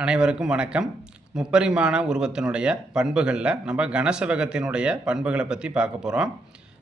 அனைவருக்கும் வணக்கம். முப்பரிமாண உருவத்தினுடைய பண்புகளில் நம்ம கனசெவகத்தினுடைய பண்புகளை பற்றி பார்க்க போகிறோம்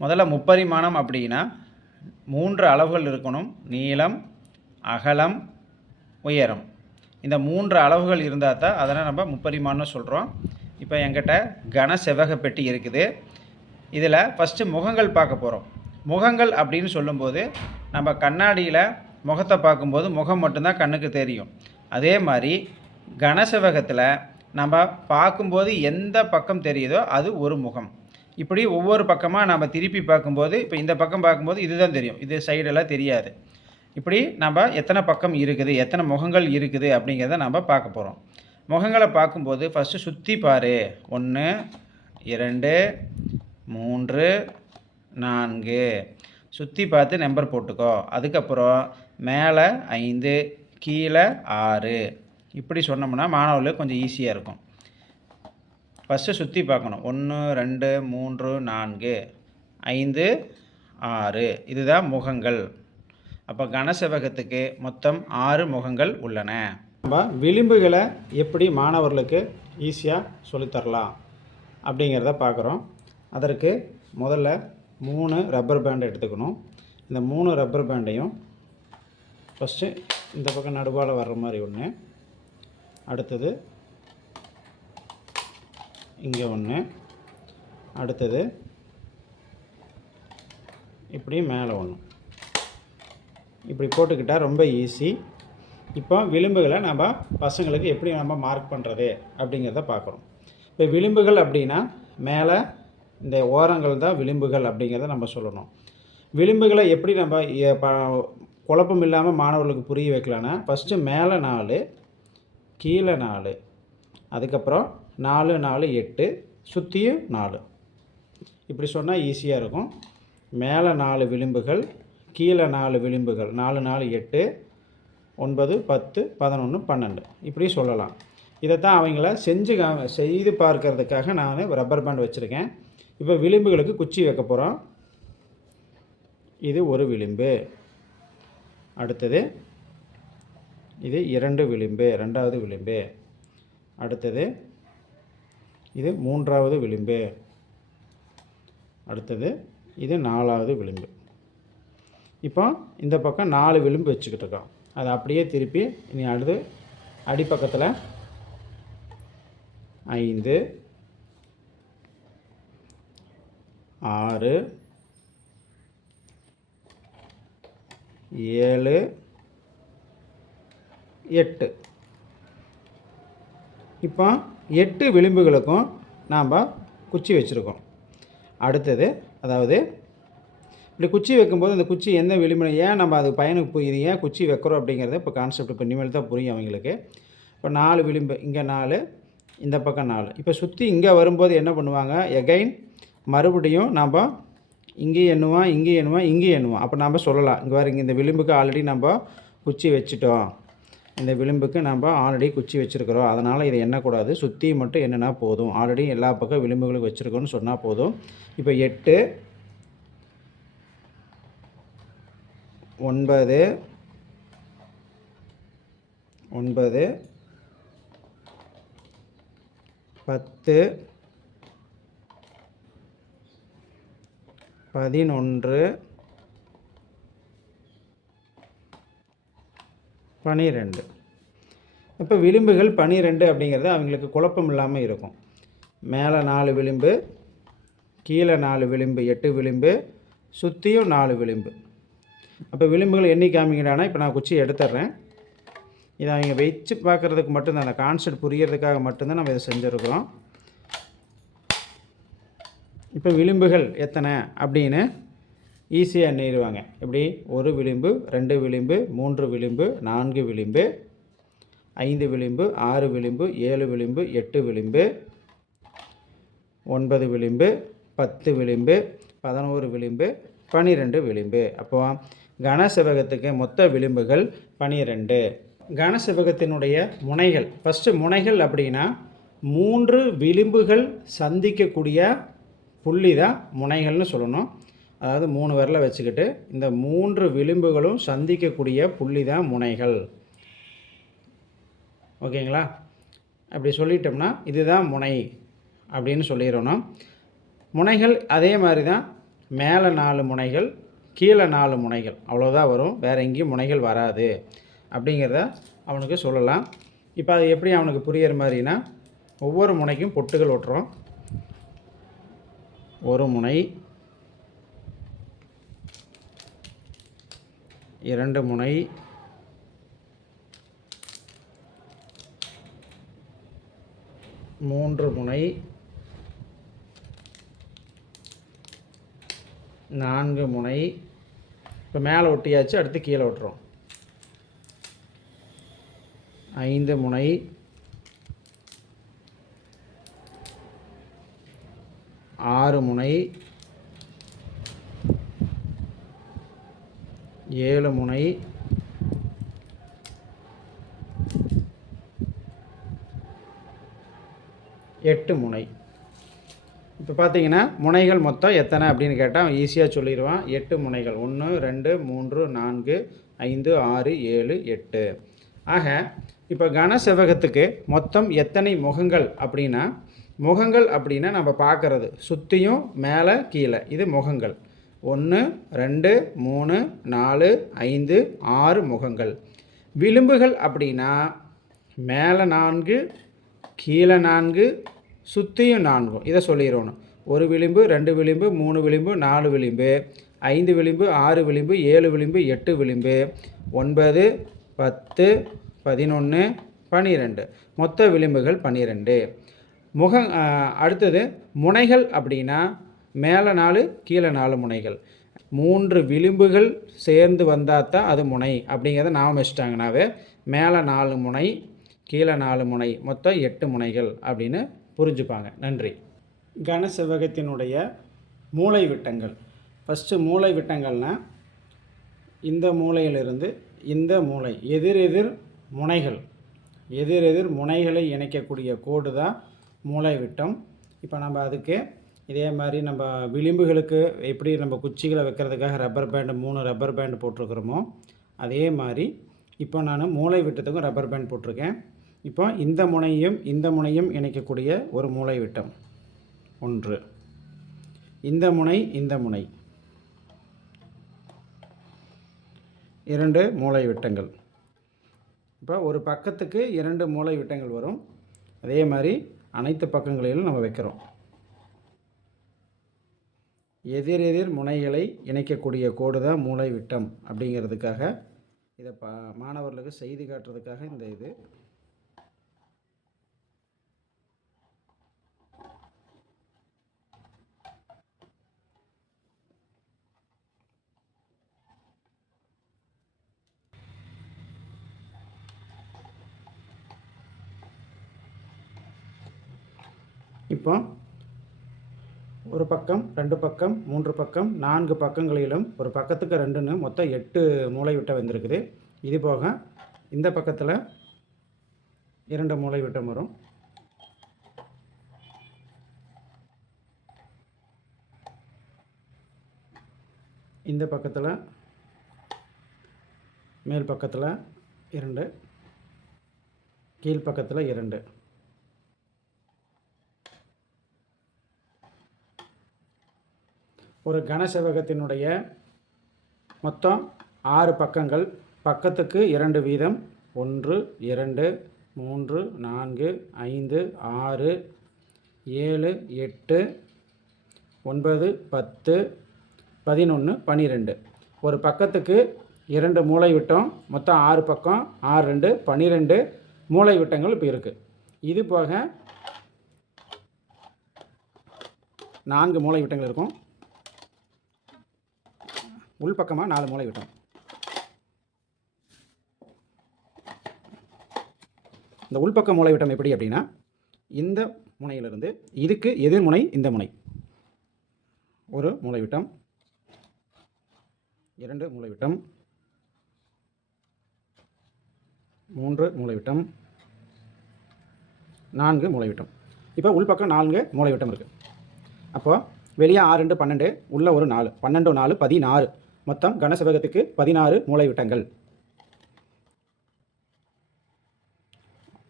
முதல்ல முப்பரிமாணம் அப்படின்னா மூன்று அளவுகள் இருக்கணும். நீளம் அகலம் உயரம். இந்த மூன்று அளவுகள் இருந்தால் தான் அதனால் நம்ம முப்பரிமாணம்னு சொல்கிறோம் இப்போ என்கிட்ட கனசெவக பெட்டி இருக்குது. இதில் ஃபஸ்ட்டு முகங்கள் பார்க்க போகிறோம் முகங்கள் அப்படின்னு சொல்லும்போது நம்ம கண்ணாடியில் முகத்தை பார்க்கும்போது முகம் மட்டும்தான் கண்ணுக்கு தெரியும். அதே மாதிரி கனசெவகத்தில் நம்ம பார்க்கும்போது எந்த பக்கம் தெரியுதோ அது ஒரு முகம். இப்படி ஒவ்வொரு பக்கமாக நம்ம திருப்பி பார்க்கும்போது இப்போ இந்த பக்கம் பார்க்கும்போது இதுதான் தெரியும். இது சைடெல்லாம் தெரியாது. இப்படி நம்ம எத்தனை பக்கம் இருக்குது எத்தனை முகங்கள் இருக்குது அப்படிங்கிறத நம்ம பார்க்க போகிறோம் முகங்களை பார்க்கும்போது ஃபஸ்ட்டு சுற்றி பாரு. ஒன்று இரண்டு மூன்று நான்கு. சுற்றி பார்த்து நம்பர் போட்டுக்கோ. அதுக்கப்புறம் மேலே ஐந்து கீழே ஆறு. இப்படி சொன்னோம்னா மாணவர்களுக்கு கொஞ்சம் ஈஸியாக இருக்கும். ஃபஸ்ட்டு சுற்றி பார்க்கணும். ஒன்று ரெண்டு மூன்று நான்கு ஐந்து ஆறு. இதுதான் முகங்கள். அப்போ கனசெவகத்துக்கு மொத்தம் ஆறு முகங்கள் உள்ளன. நம்ம விளிம்புகளை எப்படி மாணவர்களுக்கு ஈஸியாக சொல்லித்தரலாம் அப்படிங்கிறத பார்க்குறோம். அதற்கு முதல்ல மூணு ரப்பர் பேண்டை எடுத்துக்கணும். இந்த மூணு ரப்பர் பேண்டையும் ஃபஸ்ட்டு இந்த பக்கம் நடுவால் வர்ற மாதிரி ஒன்று அடுத்தது இங்கே ஒன்று அடுத்தது இப்படி மேலே ஒன்று இப்படி போட்டுக்கிட்டால் ரொம்ப ஈஸி இப்போ விளிம்புகளை நம்ம பசங்களுக்கு எப்படி நம்ம மார்க் பண்ணுறது அப்படிங்கிறத பார்க்குறோம். இப்போ விளிம்புகள் அப்படின்னா மேலே இந்த ஓரங்கள் தான் விளிம்புகள் அப்படிங்கிறத நம்ம சொல்லணும். விளிம்புகளை எப்படி நம்ம குழப்பம் இல்லாமல் மாணவர்களுக்கு புரிய வைக்கலான்னா ஃபஸ்ட்டு மேலே நாலு கீழே நாலு அதுக்கப்புறம் நாலு நாலு எட்டு சுற்றியும் நாலு. இப்படி சொன்னால் ஈஸியாக இருக்கும். மேலே நாலு விளிம்புகள் கீழே நாலு விளிம்புகள் நாலு நாலு எட்டு ஒன்பது பத்து பதினொன்று பன்னெண்டு. இப்படி சொல்லலாம். இதை தான் அவங்கள செஞ்சு செய்து பார்க்கறதுக்காக நான் ரப்பர் பேண்ட் வச்சுருக்கேன். இப்போ விளிம்புகளுக்கு குச்சி வைக்க போகிறோம் இது ஒரு விளிம்பு. அடுத்தது இது இரண்டு விளிம்பு ரெண்டாவது விளிம்பு. அடுத்தது இது மூன்றாவது விளிம்பு. அடுத்தது இது நாலாவது விளிம்பு. இப்போ இந்த பக்கம் நாலு விளிம்பு வச்சுக்கிட்டு இருக்கோம். அதை அப்படியே திருப்பி இனி அடுத்து அடிப்பக்கத்தில் ஐந்து ஆறு ஏழு எட்டு. இப்போ எட்டு விளிம்புகளுக்கும் நாம் குச்சி வச்சுருக்கோம். அடுத்தது அதாவது இப்படி குச்சி வைக்கும்போது அந்த குச்சி எந்த விளிம்பு ஏன் நம்ம அது பையனுக்கு புரியுது ஏன் குச்சி வைக்கிறோம் அப்படிங்கிறத இப்போ கான்செப்ட் இப்போ இனிமேல் தான் புரியும் அவங்களுக்கு. இப்போ நாலு விளிம்பு இங்கே நாலு இந்த பக்கம் நாலு. இப்போ சுற்றி இங்கே வரும்போது என்ன பண்ணுவாங்க? எகைன் மறுபடியும் நாம் இங்கேயும் எண்ணுவோம் இங்கேயும் எண்ணுவோம் இங்கேயும் எண்ணுவோம். அப்போ நம்ம சொல்லலாம். இங்கே வர இங்கே இந்த விளிம்புக்கு ஆல்ரெடி நம்ம குச்சி வச்சுட்டோம். இந்த விளிம்புக்கு நம்ம ஆல்ரெடி குச்சி வச்சுருக்கிறோம். அதனால் இதை எண்ணக்கூடாது. சுற்றி மட்டும் என்னென்னா போதும். ஆல்ரெடி எல்லா பக்கம் விளிம்புகளுக்கு வச்சுருக்கோன்னு சொன்னால் போதும். இப்போ எட்டு ஒன்பது ஒன்பது பத்து பதினொன்று பனிரெண்டு. இப்போ விளிம்புகள் பனிரெண்டு அப்படிங்கிறது அவங்களுக்கு குழப்பம் இல்லாமல் இருக்கும். மேலே நாலு விளிம்பு கீழே நாலு விளிம்பு எட்டு விளிம்பு சுற்றியும் நாலு விளிம்பு. அப்போ விளிம்புகள் எண்ணி காமிக்கிறானா? இப்போ நான் குச்சி எடுத்துட்றேன் இதை அவங்க வச்சு பார்க்குறதுக்கு மட்டும்தான் அந்த கான்செப்ட் புரியறதுக்காக மட்டும்தான் நம்ம இதை செஞ்சுருக்கிறோம். இப்போ விளிம்புகள் எத்தனை அப்படின்னு ஈஸியாக எண்ணிடுவாங்க. எப்படி? ஒரு விளிம்பு ரெண்டு விளிம்பு மூன்று விளிம்பு நான்கு விளிம்பு ஐந்து விளிம்பு ஆறு விளிம்பு ஏழு விளிம்பு எட்டு விளிம்பு ஒன்பது விளிம்பு பத்து விளிம்பு பதினோரு விளிம்பு பனிரெண்டு விளிம்பு. அப்போ கனசெவகத்துக்கு மொத்த விளிம்புகள் பனிரெண்டு. கனசெவகத்தினுடைய முனைகள் ஃபஸ்ட்டு முனைகள் அப்படின்னா மூன்று விளிம்புகள் சந்திக்கக்கூடிய புள்ளி தான் முனைகள்னு சொல்லணும். அதாவது மூணு விரலை வச்சுக்கிட்டு இந்த மூன்று விளிம்புகளும் சந்திக்கக்கூடிய புள்ளி தான் முனைகள். ஓகேங்களா? அப்படி சொல்லிட்டோம்னா இதுதான் முனை அப்படின்னு சொல்லிடணும் முனைகள் அதே மாதிரி தான் மேலே நாலு முனைகள் கீழே நாலு முனைகள். அவ்வளோதான் வரும். வேறு எங்கேயும் முனைகள் வராது. அப்படிங்கிறத அவனுக்கு சொல்லலாம். இப்போ அது எப்படி அவனுக்கு புரியிற மாதிரினா ஒவ்வொரு முனைக்கும் பொட்டுகள் ஒட்டுறோம். ஒரு முனை இரண்டு முனை. மூன்று முனை. நான்கு முனை. இப்போ மேலே ஒட்டியாச்சு அடுத்து கீழே ஒட்டுறோம். ஐந்து முனை. ஆறு முனை. ஏழு முனை. எட்டு முனை. இப்போ பார்த்தீங்கன்னா முனைகள் மொத்தம் எத்தனை அப்படின்னு கேட்டால் அவன் ஈஸியாக சொல்லிடுவான். எட்டு முனைகள். ஒன்று ரெண்டு மூன்று நான்கு ஐந்து ஆறு ஏழு எட்டு. ஆக இப்போ கன செவ்வகத்துக்கு மொத்தம் எத்தனை முகங்கள் அப்படின்னா முகங்கள் அப்படின்னா நம்ம பார்க்குறது சுற்றியும் மேலே கீழே. இது முகங்கள். ஒன்று ரெண்டு மூணு நாலு ஐந்து ஆறு முகங்கள். விளிம்புகள் அப்படின்னா மேலே நான்கு கீழே நான்கு சுற்றியும் நான்கும். இதை சொல்லிடணும். ஒரு விளிம்பு ரெண்டு விளிம்பு மூணு விளிம்பு நாலு விளிம்பு ஐந்து விளிம்பு ஆறு விளிம்பு ஏழு விளிம்பு எட்டு விளிம்பு ஒன்பது பத்து பதினொன்று பன்னிரெண்டு மொத்த விளிம்புகள் பன்னிரெண்டு முகம் அடுத்தது முனைகள் அப்படின்னா மேலே நாலு கீழே நாலு முனைகள். மூன்று விளிம்புகள் சேர்ந்து வந்தால் தான் அது முனை அப்படிங்கிறத நாம் வச்சிட்டாங்கனாவே மேலே நாலு முனை கீழே நாலு முனை மொத்தம் எட்டு முனைகள் அப்படின்னு புரிஞ்சுப்பாங்க. நன்றி. கன செவ்வகத்தினுடைய மூளை விட்டங்கள். ஃபஸ்ட்டு மூளை விட்டங்கள்னால் இந்த மூலையிலிருந்து இந்த மூளை எதிரெதிர் முனைகள். எதிரெதிர் முனைகளை இணைக்கக்கூடிய கோடு தான் மூளை விட்டம். இப்போ நம்ம அதுக்கு இதே மாதிரி நம்ம விளிம்புகளுக்கு எப்படி நம்ம குச்சிகளை வைக்கிறதுக்காக ரப்பர் பேண்டு மூணு ரப்பர் பேண்டு போட்டிருக்கிறோமோ அதே மாதிரி இப்போ நான் மூளை விட்டத்துக்கும் ரப்பர் பேண்ட் போட்டிருக்கேன். இப்போ இந்த முனையும் இந்த முனையும் இணைக்கக்கூடிய ஒரு மூளை விட்டம். ஒன்று. இந்த முனை இந்த முனை. இரண்டு மூளை விட்டங்கள். இப்போ ஒரு பக்கத்துக்கு இரண்டு மூளை விட்டங்கள் வரும். அதே மாதிரி அனைத்து பக்கங்களிலும் நம்ம வைக்கிறோம். எதிரெதிர் முனைகளை இணைக்கக்கூடிய கோடு தான் மூளை விட்டம் அப்படிங்கிறதுக்காக இதை பா மாணவர்களுக்கு செய்தி காட்டுறதுக்காக இந்த இது. இப்போ ஒரு பக்கம் ரெண்டு பக்கம் மூன்று பக்கம் நான்கு பக்கங்களிலும் ஒரு பக்கத்துக்கு ரெண்டுன்னு மொத்தம் எட்டு மூளை விட்டம் வந்திருக்குது. இது போக இந்த பக்கத்தில் இரண்டு மூளை விட்டம் வரும். இந்த பக்கத்தில் மேல் பக்கத்தில் இரண்டு கீழ் பக்கத்தில் இரண்டு. ஒரு கனசெவகத்தினுடைய மொத்தம் ஆறு பக்கங்கள். பக்கத்துக்கு இரண்டு வீதம். ஒன்று இரண்டு மூன்று நான்கு ஐந்து ஆறு ஏழு எட்டு ஒன்பது பத்து பதினொன்று பன்னிரெண்டு ஒரு பக்கத்துக்கு இரண்டு மூளை விட்டம் மொத்தம் ஆறு பக்கம். ஆறு ரெண்டு பன்னிரெண்டு மூளை விட்டங்கள் இப்போ இருக்குது இது போக நான்கு மூளை விட்டங்கள் இருக்கும். உள்பக்கமாக நாலு மூளை விட்டோம் இந்த உள்பக்க மூளை விட்டம் எப்படி அப்படின்னா இந்த முனையிலிருந்து இதுக்கு எதிர்முனை இந்த முனை. ஒரு மூளைவிட்டம் இரண்டு மூளைவிட்டம் மூன்று மூளைவிட்டம் நான்கு மூளைவிட்டம் இப்போ உள்பக்கம் நான்கு மூளைவிட்டம் இருக்குது அப்போது வெளியே ஆறு ரெண்டு பன்னெண்டு உள்ளே ஒரு நாலு. பன்னெண்டு நாலு பதினாறு. மொத்தம் கனசெவகத்துக்கு பதினாறு மூலைவிட்டங்கள்.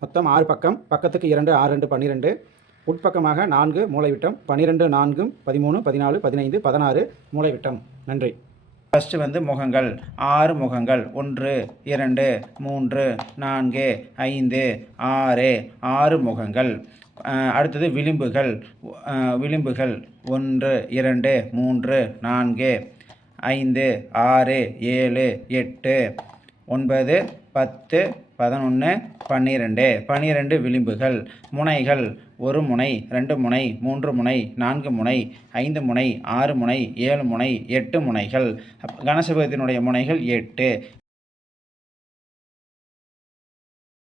மொத்தம் ஆறு பக்கம் பக்கத்துக்கு இரண்டு ஆறு ரெண்டு பன்னிரெண்டு. உட்பக்கமாக நான்கு மூலைவிட்டம் பன்னிரெண்டு நான்கும் பதிமூணு பதினாலு பதினைந்து பதினாறு மூலைவிட்டம். நன்றி. ஃபஸ்ட்டு வந்து முகங்கள். ஆறு முகங்கள். ஒன்று இரண்டு மூன்று நான்கு ஐந்து ஆறு. ஆறு முகங்கள். அடுத்தது விளிம்புகள். விளிம்புகள். ஒன்று இரண்டு மூன்று நான்கு. ஐந்து ஆறு ஏழு எட்டு ஒன்பது பத்து பதினொன்று பன்னிரெண்டு. பன்னிரெண்டு விளிம்புகள். முனைகள். ஒரு முனை ரெண்டு முனை மூன்று முனை நான்கு முனை ஐந்து முனை ஆறு முனை ஏழு முனை எட்டு முனைகள். அப்ப முனைகள் எட்டு.